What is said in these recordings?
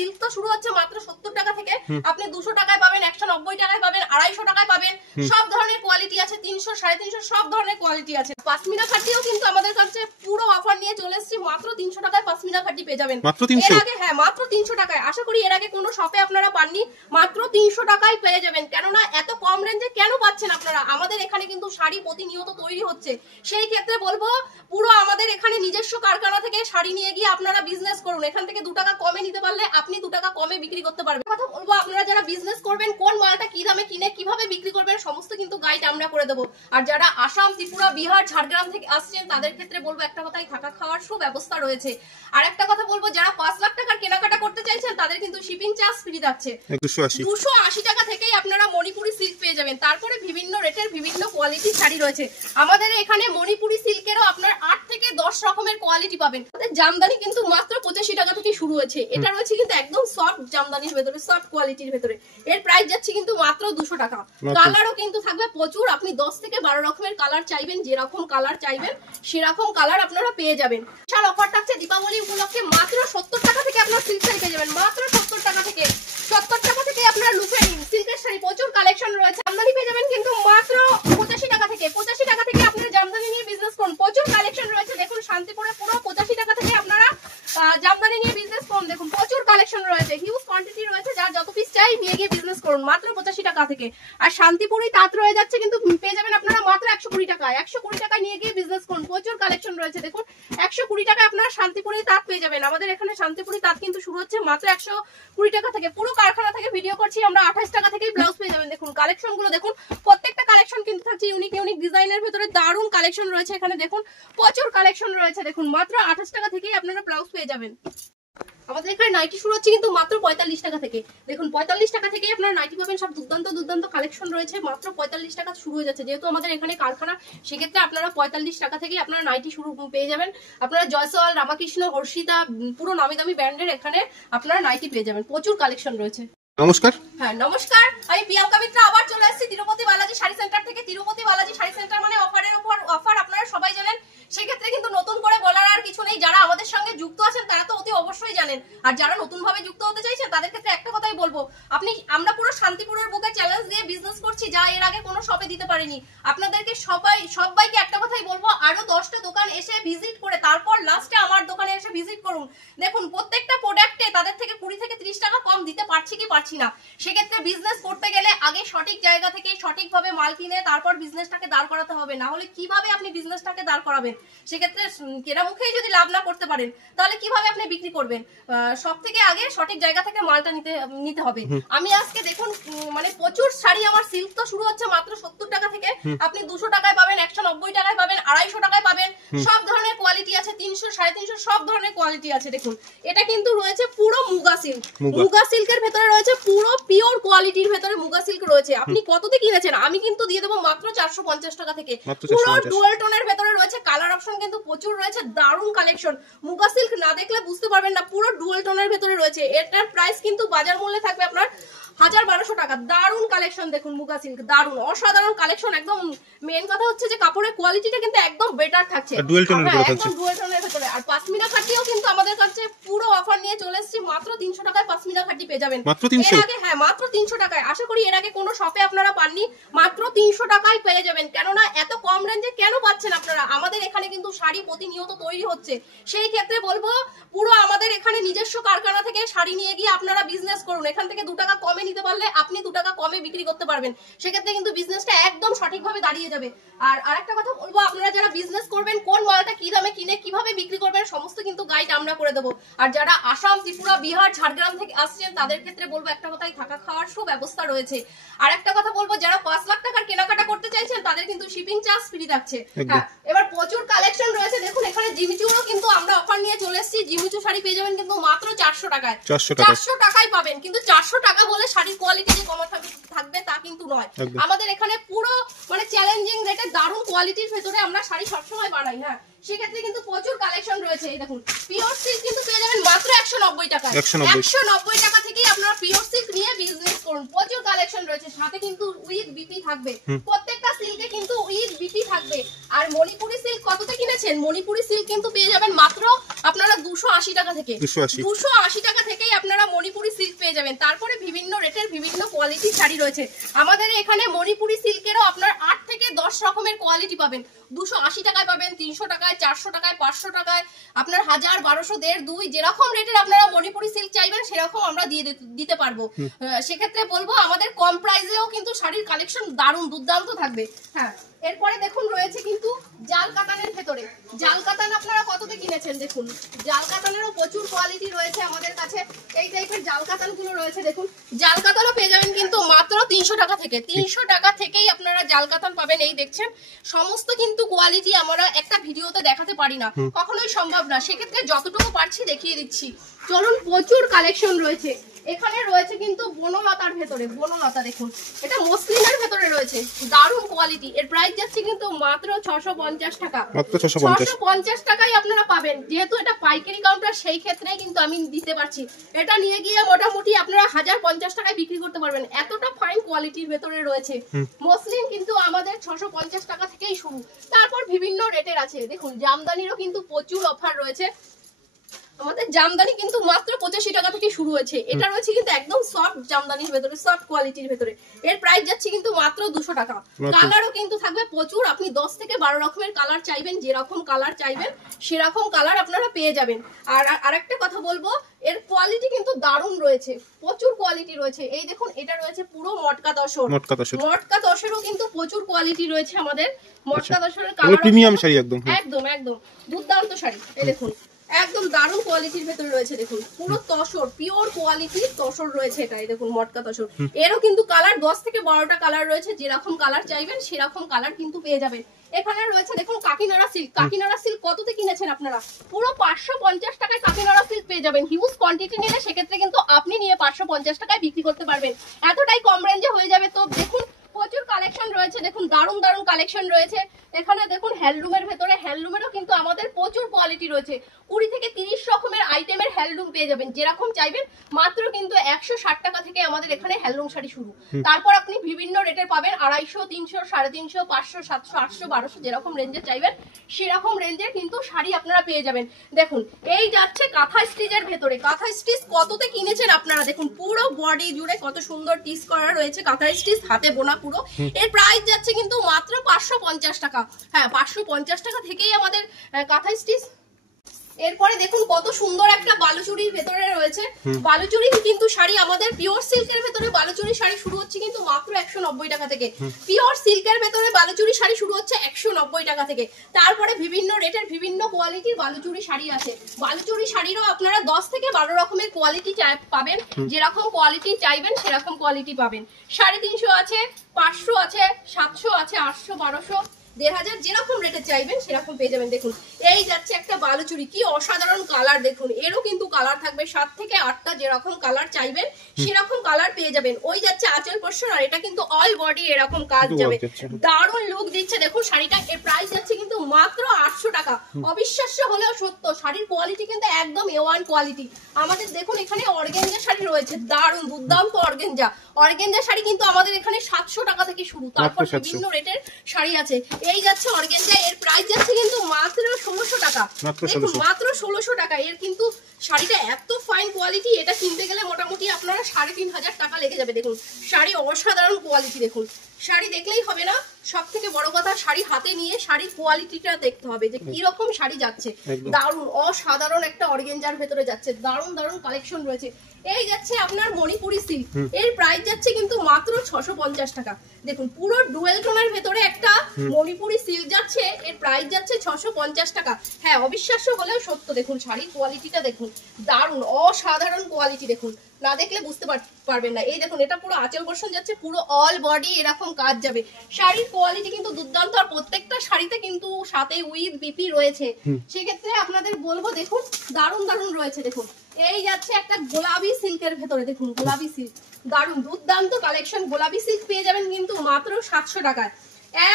Silk তো শুরু হচ্ছে মাত্র 70 টাকা থেকে, আপনি 200 টাকায় পাবেন, 190 টাকায় পাবেন, 250 টাকায় পাবেন, সব ধরনের কোয়ালিটি আছে, 300 350 সব ধরনের কোয়ালিটি আছে। পাশমিনা খাটিও কিন্তু আমাদের কাছে পুরো অফার নিয়ে চলে এসেছি, মাত্র 300 টাকায় পাশমিনা খাটি পেয়ে যাবেন। এর আগে হ্যাঁ মাত্র 300 টাকায়, আশা করি এর আগে কোনো শপে আপনারা পাননি, মাত্র 300 টাকায় পেয়ে যাবেন। কেননা এত কম রেঞ্জে কেন পাচ্ছেন আপনারা? আমাদের এখানে কিন্তু শাড়ি প্রতিনিয়ত তৈরি হচ্ছে, সেই ক্ষেত্রে বলবো পুরো আমাদের এখানে নিজস্ব কারখানা থেকে শাড়ি নিয়ে গিয়ে আপনারা বিজনেস করুন, এখান থেকে 2 টাকা কমে নিতে পারলে আপনি 2 টাকা কমে বিক্রি করতে পারবেন। কথা বলবো আপনারা যারা বিজনেস করবেন কোন মালটা কি দামে কিনে কিভাবে বিক্রি করবেন সমস্ত কিন্তু গাইড আমরা করে দেবো। আর যারা আসাম, ত্রিপুরা, বিহার, ঝাড়গ্রাম থেকে আসছেন তাদের ক্ষেত্রে বলবো একটা কথাই, থাকা খাওয়ার সুব্যবস্থা রয়েছে। আর একটা কথা বলবো, যারা 5 লাখ টাকার কেনাকাটা করতে চাইছেন তাদের কিন্তু শিপিং চার্জ ফ্রি থাকছে। 280 টাকা থেকেই আপনারা মণিপুরি সিল্ক পেয়ে যাবেন। তারপরে বিভিন্ন রেটের বিভিন্ন কোয়ালিটির শাড়ি রয়েছে আমাদের এখানে। মণিপুরি সিল্কেরও আপনার 8 থেকে 10 রকমের কোয়ালিটি পাবেন। জামদানি কিন্তু মাত্র 85 টাকা থেকে শুরু হয়েছে, এটা রয়েছে কিন্তু একদম সফট জামদানির ভেতরে, সফট কোয়ালিটির ভেতরে। এর প্রাইস যাচ্ছে কিন্তু মাত্র 200 টাকা। কালারও কিন্তু থাকবে প্রচুর, আপনি 10 থেকে 12 রকমের কালার চাইবেন, যেরকম কালার চাইবেন সেরকম কালার আপনারা পেয়ে যাবেন। বিশাল অফার থাকছে দীপাবলি উপলক্ষে, মাত্র 70 টাকা থেকে আপনারা সিল্ক শাড়ি পেয়ে যাবেন, মাত্র 70 টাকা থেকে। 70 টাকা থেকে আপনারা লুফে নিন সিল্কের শাড়ি, প্রচুর কালেকশন রয়েছে। জামদানি পেয়ে যাবেন কিন্তু মাত্র 85 টাকা থেকে। 85 টাকা থেকে আপনারা জামদানি নিয়ে বিজনেস করুন, প্রচুর কালেকশন রয়েছে। দেখুন শান্তিপুরে পুরো 85 টাকা থেকে আপনারা জামদানি নিয়ে বিজনেস করুন, দেখুন প্রচুর কালেকশন রয়েছে, হিউজ কোয়ান্টিটি রয়েছে, যার যত পিস চাই নিয়ে গিয়ে বিজনেস করুন মাত্র 85 টাকা থেকে। আর শান্তিপুরে তাঁত রয়ে যাচ্ছে কিন্তু পেয়ে যাবেন আপনারা মাত্র 120 টাকায়। 120 টাকা নিয়ে গিয়ে বিজনেস করুন, প্রচুর কালেকশন রয়েছে। দেখুন 120 টাকায় আপনারা শান্তিপুরে তাঁত পেয়ে যাবেন। আমাদের এখানে শান্তিপুরে তাঁত কিন্তু শুরু হচ্ছে মাত্র 120 টাকা থেকে। পুরো কারখানা থেকে ভিডিও করছি আমরা, 28 টাকা থেকেই ব্লাউজ পেয়ে যাবেন। দেখুন কালেকশন গুলো দেখুন, প্রত্যেকটা কালেকশন কিন্তু থাকছে ইউনিক ইউনিক ডিজাইনের ভিতরে, দারুণ কালেকশন রয়েছে এখানে। দেখুন প্রচুর কালেকশন রয়েছে, দেখুন মাত্র 28 টাকা থেকেই আপনারা ব্লাউজ পেয়ে যাবেন। আমাদের এখানে নাইটি শুরু হচ্ছে কিন্তু মাত্র 45 টাকা থেকে। দেখুন 45 টাকা থেকে আপনারা নাইটি পাবেন, সব দুর্দান্ত দুর্দান্ত কালেকশন রয়েছে, মাত্র 45 টাকা শুরু হয়ে যাচ্ছে। যেহেতু আমাদের এখানে কারখানা, সেক্ষেত্রে আপনারা 45 টাকা থেকে আপনারা নাইটি শুরু পেয়ে যাবেন। আপনারা জয়সওয়াল, রামাকৃষ্ণ, হর্ষিতা, পুরো নামি দামি ব্র্যান্ডের এখানে আপনারা নাইটি পেয়ে যাবেন, প্রচুর কালেকশন রয়েছে। নমস্কার। হ্যাঁ নমস্কার, আমি প্রিয়াঙ্কা মিত্রা আবার চলে আসছি তিরুপতি বালাজি শাড়ি সেন্টার থেকে। তিরুপতি বালাজি শাড়ি সেন্টার মানে অফারের উপর অফার, আপনারা সবাই জানেন, সেক্ষেত্রে কিন্তু নতুন করে বলার আর কিছু নেই। যারা আমাদের সঙ্গে যুক্ত আছেন তারা তো অতি অবশ্যই জানেন, আর যারা নতুন ভাবে যুক্ত হতে চাইছেন তাদের ক্ষেত্রে একটা কথাই বলবো, আমরা পুরো শান্তিপুরের বুকে চ্যালেঞ্জ দিয়ে বিজনেস করছি, যা এর আগে কোনো শপে দিতে পারিনি। আপনাদেরকে সবাইকে একটা কথাই বলবো, আরো 10টা দোকান এসে ভিজিট করে তারপর লাস্টে আমার দোকানে এসে ভিজিট করুন। দেখুন প্রত্যেকটা প্রোডাক্টে তাদের থেকে 20 থেকে 30 টাকা কম দিতে পারছি কি পারছি না। সেক্ষেত্রে বিজনেস করতে গেলে আগে সঠিক জায়গা থেকে সঠিকভাবে মাল কিনে তারপর বিজনেসটাকে দাঁড় করাতে হবে, না হলে কিভাবে আপনি বিজনেসটাকে দাঁড় করাবেন? সেক্ষেত্রে কেনা মুখেই যদি লাভ না করতে পারেন তাহলে কিভাবে আপনি বিক্রি করবেন? সব থেকে আগে সঠিক জায়গা থেকে মালটা নিতে হবে। আমি আজকে দেখুন মানে প্রচুর শাড়ি, আমার সিল্ক তো শুরু হচ্ছে মাত্র 70 টাকা থেকে, আপনি 200 টাকায় পাবেন, 190 টাকায় পাবেন, 250 টাকায় পাবেন, সব ধরনের কোয়ালিটি আছে, 300 350 সব ধরনের কোয়ালিটি আছে। দেখুন এটা কিন্তু রয়েছে পুরো মুগা সিল্ক, মুগা সিল্কের ভেতরে রয়েছে পুরো পিওর কোয়ালিটির ভেতরে মুগা সিল্ক রয়েছে। আপনি কততে কিনেছেন? আমি কিন্তু দিয়ে দেবো মাত্র 450 টাকা থেকে। পুরো ডুয়াল টোনের ভেতরে রয়েছে, কালার অপশন কিন্তু প্রচুর রয়েছে, দারুণ কালেকশন। মুগা সিল্ক না দেখলে বুঝতে পারবেন না, পুরো ডুয়াল টোনের ভেতরে রয়েছে। এটার প্রাইস কিন্তু বাজার মূল্যে থাকবে আপনার 1200 টাকা। দারুণ কালেকশন, দেখুন মুগা সিল্ক, দারুণ অসাধারণ কালেকশন। একদম মেইন কথা হচ্ছে যে কাপড়ের কোয়ালিটিটা কিন্তু একদম বেটার থাকছে, ডুয়াল টোনের ভেতরে। আর পাশমিনা খাটিও কিন্তু আমাদের কাছে পুরো অফার নিয়ে চলে এসেছি, মাত্র 300 টাকায় পাশমিনা খাটি পেয়ে যাবেন। এর আগে হ্যাঁ মাত্র 300 টাকায়, আশা করি এর আগে কোনো শপে আপনারা পাননি, মাত্র 300 টাকায় পেয়ে যাবেন। কেননা এত কম রেঞ্জে কেন পাচ্ছেন আপনারা? আমাদের এখানে কিন্তু শাড়ি প্রতিনিয়ত তৈরি হচ্ছে, সেই ক্ষেত্রে বলবো পুরো আমাদের এখানে নিজস্ব কারখানা থেকে শাড়ি নিয়ে গিয়ে আপনারা বিজনেস করুন, এখান থেকে 2 টাকা কমে নিতে পারলে আপনি 2 টাকা কমে বিক্রি করতে পারবেন। সেক্ষেত্রে কিন্তু বিজনেসটা একদম সঠিকভাবে দাঁড়িয়ে যাবে। আর আরেকটা কথা বলবো, আপনারা যারা বিজনেস করবেন কোন মালটা কি দামে কিনে কিভাবে বিক্রি করবেন সমস্ত কিন্তু গাইড আমরা করে দেবো। আর যারা আসাম, ত্রিপুরা, বিহার, ঝাড়গ্রাম থেকে আসছেন তাদের ক্ষেত্রে বলবো একটা কথাই, থাকা খাওয়ার সুব্যবস্থা রয়েছে। আর একটা কথা বলবো, যারা 5 লাখ টাকার কেনাকাটা করতে চাইছেন তাদের কিন্তু শিপিং চার্জ ফ্রি থাকছে। হ্যাঁ এবার প্রচুর কালেকশন রয়েছে। দেখুন এখানে জিমিচুরও কিন্তু আমরা অফার নিয়ে চলে এসেছি, জিমিচু শাড়ি পেয়ে যাবেন কিন্তু মাত্র 400 টাকায়। 400 টাকায় পাবেন, কিন্তু 400 টাকা বলে শাড়ির কোয়ালিটি যে কম থাকবে তা কিন্তু নয়। আমাদের এখানে পুরো মানে চ্যালেঞ্জিং রেটে দারুণ কোয়ালিটির ভেতরে আমরা শাড়ি সবসময় বানাই। হ্যাঁ সেক্ষেত্রে কিন্তু প্রচুর কালেকশন রয়েছে। এই দেখুন পিওর সিল্ক কিন্তু পেয়ে যাবেন মাত্র 190 টাকা। 190 টাকা থেকেই আপনারা পিওর সিল্ক নিয়ে বিজনেস করুন, প্রচুর কালেকশন রয়েছে। সাথে কিন্তু উইথ বিপি থাকবে, প্রত্যেকটা সিল্কে কিন্তু উইথ বিপি থাকবে। আর মণিপুরি সিল্ক কততে কিনেছেন? মণিপুরি সিল্ক কিন্তু পেয়ে যাবেন মাত্র আপনারা 280 টাকা থেকে। 280 টাকা থেকেই আপনারা মণিপুরি পেয়ে যাবেন। তারপরে বিভিন্ন রেটের বিভিন্ন কোয়ালিটির শাড়ি রয়েছে আমাদের এখানে। মণিপুরি সিল্কেরও আপনার 8 থেকে 10 রকমের কোয়ালিটি পাবেন। 280 টাকায় পাবেন, 300 টাকায়, 400 টাকায়, 500 টাকায়, আপনার 1000, 1200, 1,500, 2 যেরকম রেটের আপনারা মণিপুরি সিল্ক চাইবেন সেরকম আমরা দিয়ে দিতে পারবো। সেক্ষেত্রে বলবো আমাদের কম প্রাইসেও কিন্তু শাড়ির কালেকশন দারুণ দুর্দান্ত থাকবে। হ্যাঁ, এরপরে দেখুন রয়েছে কিন্তু জাল কাতানের ভেতরে। জাল কাতান আপনারা কততে কিনেছেন দেখুন, জাল কাতানেরও প্রচুর কোয়ালিটি রয়েছে আমাদের কাছে। এই টাইপের জাল কাতান গুলো রয়েছে দেখুন। জাল কাতানও পেয়ে যাবেন কিন্তু মাত্র 300 টাকা থেকে। 300 টাকা থেকেই আপনারা জাল কাতান পাবেন। এই দেখছেন সমস্ত কিন্তু কোয়ালিটি আমরা একটা ভিডিওতে দেখাতে পারি না, কখনোই সম্ভব না। সেক্ষেত্রে যতটুকু পারছি দেখিয়ে দিচ্ছি। চলুন, প্রচুর কালেকশন রয়েছে এখানে। রয়েছে কিন্তু বনলতার ভেতরে, বনলতা দেখুন, এটা মসলিনের ভেতরে রয়েছে, দারুণ কোয়ালিটি। এর প্রাইস যাচ্ছে কিন্তু মাত্র 650 টাকা। মাত্র 650 টাকায় আপনারা পাবেন। যেহেতু এটা পাইকারি কাউন্টার সেই ক্ষেত্রে কিন্তু আমি দিতে পারছি। এটা নিয়ে গিয়ে মোটামুটি আপনারা 1050 টাকায় বিক্রি করতে পারবেন, এতটা ফাইন কোয়ালিটির ভেতরে রয়েছে। মসলিন কিন্তু আমাদের 650 টাকা থেকেই শুরু। তারপর বিভিন্ন রেটের আছে দেখুন। জামদানিরও কিন্তু প্রচুর অফার রয়েছে আমাদের। জামদানি কিন্তু মাত্র 85 টাকা থেকে শুরু হয়েছে। এটা রয়েছে কিন্তু একদম সফট জামদানির ভেতরে, সফট কোয়ালিটির ভেতরে। এর প্রাইস যাচ্ছে কিন্তু মাত্র 200 টাকা। কালারও কিন্তু থাকবে প্রচুর। আপনি 10 থেকে 12 রকমের কালার চাইবেন, যেরকম কালার চাইবেন সেরকম কালার আপনারা পেয়ে যাবেন। আর আরেকটা কথা বলবো, এর কোয়ালিটি কিন্তু দারুণ রয়েছে, প্রচুর কোয়ালিটি রয়েছে। এই দেখুন, এটা রয়েছে পুরো মটকা তসর। মটকা তসরেরও কিন্তু প্রচুর কোয়ালিটি রয়েছে আমাদের। মটকা তসরের কালার প্রিমিয়াম শাড়ি, একদম একদম একদম দুর্দান্ত শাড়ি। এই দেখুন, একদম দারুণ কোয়ালিটির ভেতরে রয়েছে দেখুন, পুরো তসর, পিওর কোয়ালিটি তসর রয়েছে এটা। এই দেখুন মটকা তসর। এরও কিন্তু কালার 10 থেকে 12টা কালার রয়েছে, যেরকম কালার চাইবেন সেরকম কালার কিন্তু পেয়ে যাবেন। এখানে রয়েছে দেখুন কাকিনাড়া সিল্ক। কাকিনাড়া সিল্ক কততে কিনেছেন আপনারা? পুরো 550 টাকায় কাকিনাড়া সিল্ক পেয়ে যাবেন। হিউজ কোয়ান্টিটি নিলে সেক্ষেত্রে কিন্তু আপনি নিয়ে 550 টাকায় বিক্রি করতে পারবেন, এতটাই কম রেঞ্জে হয়ে যাবে। তো দেখুন প্রচুর কালেকশন রয়েছে দেখুন, দারুণ দারুণ কালেকশন রয়েছে এখানে। দেখুন হ্যান্ডলুমের ভেতরে, হ্যান্ডলুমেরও কিন্তু আমাদের প্রচুর কোয়ালিটি রয়েছে। 20 থেকে 30 রকমের আইটেমের হ্যান্ডলুম পেয়ে যাবেন, যেরকম চাইবেন। মাত্র কিন্তু 160 টাকা থেকে আমাদের এখানে হ্যান্ডলুম শাড়ি শুরু। তারপর আপনি বিভিন্ন রেটের পাবেন, 250, 300, 350, 500, 700, 800, 1200, যেরকম রেঞ্জে চাইবেন সেরকম রেঞ্জের কিন্তু শাড়ি আপনারা পেয়ে যাবেন। দেখুন এই যাচ্ছে কাঁথা স্টিচের ভেতরে। কাঁথা স্টিচ কততে কিনেছেন আপনারা দেখুন, পুরো বডি জুড়ে কত সুন্দর টিচ করা রয়েছে কাঁথা স্টিচ, হাতে বোনা পুরো। এর প্রাইস যাচ্ছে কিন্তু মাত্র 550 টাকা। হ্যাঁ, 550 টাকা থেকেই আমাদের কাঁথা স্টিচ। এরপরে দেখুন কত সুন্দর একটা বালুচুরির ভেতরে রয়েছে। বালুচুরি কিন্তু শাড়ি আমাদের পিওর সিল্কের ভেতরে বালুচুরি শাড়ি শুরু হচ্ছে কিন্তু মাত্র 190 টাকা থেকে। পিওর সিল্কের ভেতরে বালুচুরি শাড়ি শুরু হচ্ছে 190 টাকা থেকে। তারপরে বিভিন্ন রেটের বিভিন্ন কোয়ালিটির বালুচুরি শাড়ি আছে। বালুচুরি শাড়িরও আপনারা 10 থেকে 12 রকমের কোয়ালিটি পাবেন, যেরকম কোয়ালিটি চাইবেন সেরকম কোয়ালিটি পাবেন। 350 আছে, 500 আছে, 700 আছে, 800, 1200, 1500, যেরকম রেটে চাইবেন সেরকম পেয়ে যাবেন। দেখুন এই যাচ্ছে একটা বালুচুরি, কি অসাধারণ কালার দেখুন। এরও কিন্তু কালার থাকবে 7 থেকে 8টা, যেরকম কালার চাইবেন সেরকম কালার পেয়ে যাবেন। ওই যাচ্ছে আঁচল পোরশন, আর এটা কিন্তু অল বডি এরকম কাজ যাবে, দারুণ লুক দিচ্ছে দেখুন শাড়িটা। এর প্রাইস যাচ্ছে কিন্তু মাত্র 800 টাকা। অবিশ্বাস্য হলেও সত্য, শাড়ির কোয়ালিটি কিন্তু একদম A1 কোয়ালিটি আমাদের। দেখুন এখানে অর্গানজা শাড়ি রয়েছে, দারুণ দুর্দান্ত অর্গানজা। অর্গানজা শাড়ি কিন্তু আমাদের এখানে 700 টাকা থেকে শুরু। তারপর বিভিন্ন রেটের শাড়ি আছে। এই যাচ্ছে অর্গানজা, এর প্রাইস যাচ্ছে কিন্তু মাত্র 1600 টাকা। মাত্র 1600 টাকা। এর কিন্তু শাড়িটা এত ফাইন কোয়ালিটি, এটা কিনতে গেলে মোটামুটি আপনারা 3500 টাকা লেগে যাবে। দেখুন শাড়ি অসাধারণ কোয়ালিটি দেখুন। শাড়ি দেখলেই হবে না, সব থেকে বড় কথা শাড়ি হাতে নিয়ে শাড়ির কোয়ালিটিটা দেখতে হবে যে কি রকম শাড়ি যাচ্ছে। দারুণ অসাধারণ একটা অর্গানজার ভেতরে যাচ্ছে, দারুণ দারুণ কালেকশন রয়েছে। এই যাচ্ছে আপনার মণিপুরি সিল্ক। এর প্রাইস যাচ্ছে কিন্তু মাত্র 650 টাকা। দেখুন পুরো ডুয়েল টোনের ভেতরে একটা মণিপুরি সিল্ক যাচ্ছে, এর প্রাইস যাচ্ছে 650 টাকা। হ্যাঁ, অবিশ্বাস্য হলেও সত্য। দেখুন শাড়ির কোয়ালিটিটা দেখুন, দারুণ অসাধারণ কোয়ালিটি দেখুন, না দেখলে বুঝতে পারবেন না। এই দেখুন এটা পুরো আঁচল পোরশন যাচ্ছে, পুরো অল বডি এরকম কাজ যাবে। শাড়ির কোয়ালিটি কিন্তু দুর্দান্ত, আর প্রত্যেকটা শাড়িতে কিন্তু সাথে উইথ বিপি রয়েছে। সেক্ষেত্রে আপনাদের বলবো দেখুন দারুণ দারুণ রয়েছে। দেখুন এই যাচ্ছে একটা গোলাপি সিল্কের ভেতরে, দেখুন গোলাপি সিল্ক, দারুণ দুর্দান্ত কালেকশন। গোলাপি সিল্ক পেয়ে যাবেন কিন্তু মাত্র 700 টাকায়।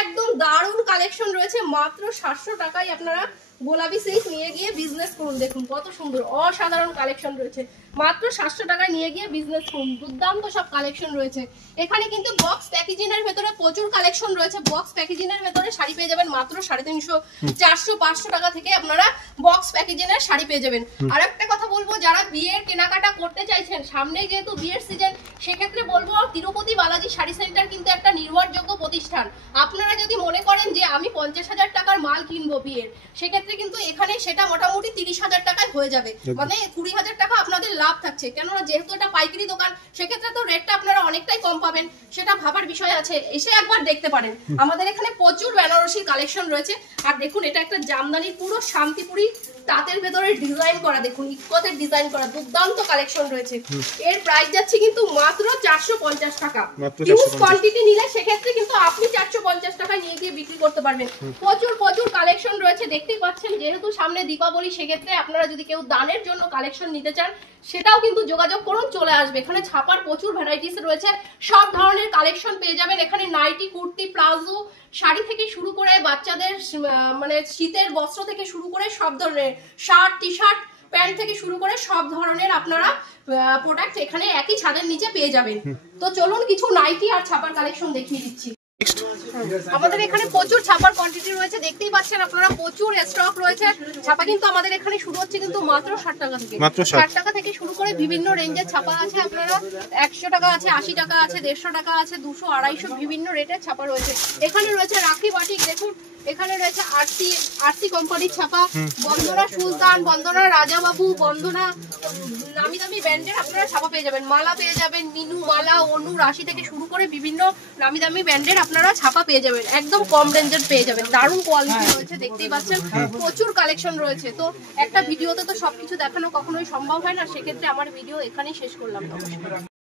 একদম দারুণ কালেকশন রয়েছে, মাত্র 700 টাকায় আপনারা গোলাপি সিল্ক নিয়ে গিয়ে বিজনেস করুন। দেখুন কত সুন্দর অসাধারণ কালেকশন রয়েছে। মাত্র 700 টাকায় নিয়ে গিয়ে বিজনেস করুন। দুর্দান্ত সব কালেকশন রয়েছে এখানে, কিন্তু বক্স প্যাকেজিং এর ভেতরে প্রচুর কালেকশন রয়েছে। বক্স প্যাকেজিং এর ভেতরে শাড়ি পেয়ে যাবেন মাত্র 350, 400, 500 টাকা থেকে আপনারা বক্স প্যাকেজিং এর শাড়ি পেয়ে যাবেন। আর একটা কথা বলবো, যারা বিয়ের কেনাকাটা করতে চাইছেন, সামনে যেহেতু বিয়ের সিজন, সেক্ষেত্রে বলবো তিরুপতি বালাজি শাড়ি সেন্টার কিন্তু একটা নির্ভরযোগ্য প্রতিষ্ঠান। আপনারা যদি মনে করেন যে আমি 50,000 টাকার মাল কিনবো বিয়ের, সেক্ষেত্রে কিন্তু এখানে সেটা মোটামুটি 30,000 টাকায় হয়ে যাবে, মানে 20,000 টাকা আপনাদের লাভ থাকছে। কেননা যেহেতু এটা পাইকারি দোকান, সেক্ষেত্রে তো রেটটা আপনারা অনেকটাই কম পাবেন, সেটা ভাবার বিষয় আছে। এসে একবার দেখতে পারেন, আমাদের এখানে প্রচুর বেনারসির কালেকশন রয়েছে। আর দেখুন, এটা একটা জামদানির পুরো শান্তিপুরি তাঁতের ভেতরে ডিজাইন করা, দেখুন ইকোতের ডিজাইন করা, দুর্দান্ত কালেকশন রয়েছে। এর প্রাইস যাচ্ছে কিন্তু মাত্র 450 টাকা। হিউজ কোয়ান্টিটি নিলে সেক্ষেত্রে কিন্তু আপনি 450 টাকায় নিয়ে গিয়ে বিক্রি করতে পারবেন। প্রচুর কালেকশন রয়েছে, দেখতেই পাচ্ছেন। যেহেতু সামনে দীপাবলি, সেক্ষেত্রে আপনারা যদি কেউ দানের জন্য কালেকশন নিতে চান, সেটাও কিন্তু যোগাযোগ করুন, চলে আসবে। এখানে ছাপার প্রচুর ভ্যারাইটিস রয়েছে, সব ধরনের কালেকশন পেয়ে যাবেন এখানে। নাইটি, কুর্তি, প্লাজো, শাড়ি থেকে শুরু করে বাচ্চাদের মানে শীতের বস্ত্র থেকে শুরু করে সব ধরনের শার্ট, টি শার্ট, প্যান্ট থেকে শুরু করে সব ধরনের আপনারা প্রোডাক্ট এখানে একই ছাদের নিচে পেয়ে যাবেন। তো চলুন কিছু নাইটি আর ছাপার কালেকশন দেখিয়ে দিচ্ছি। আমাদের এখানে প্রচুর ছাপার কোয়ান্টিটি রয়েছে, দেখতেই পাচ্ছেন আপনারা, প্রচুর স্টক রয়েছে। ছাপা কিন্তু আমাদের এখানে শুরু হচ্ছে কিন্তু মাত্র 60 টাকা থেকে, মাত্র 60 টাকা থেকে শুরু করে বিভিন্ন রেঞ্জের ছাপা আছে। আপনারা 100 টাকা আছে, 80 টাকা আছে, 150 টাকা আছে, 200, 250 বিভিন্ন রেটের ছাপা রয়েছে। এখানে রয়েছে রাখি বাটিক, দেখুন এখানে রয়েছে আরসি কোম্পানির ছাপা, বন্দনা সুলতান, বন্দনা রাজাবাবু, বন্দনা নামি দামি ব্র্যান্ডের আপনারা ছাপা পেয়ে যাবেন। মালা পেয়ে যাবেন, মিনু, মালা, অনু, রাশি থেকে শুরু করে বিভিন্ন নামি দামি ব্র্যান্ডের আপনারা ছাপা পেয়ে যাবেন, একদম কম রেঞ্জের পেয়ে যাবেন। দারুণ কোয়ালিটি রয়েছে, দেখতেই পাচ্ছেন, প্রচুর কালেকশন রয়েছে। তো একটা ভিডিওতে তো সবকিছু দেখানো কখনোই সম্ভব হয় না, সেক্ষেত্রে আমার ভিডিও এখানেই শেষ করলাম। নমস্কার।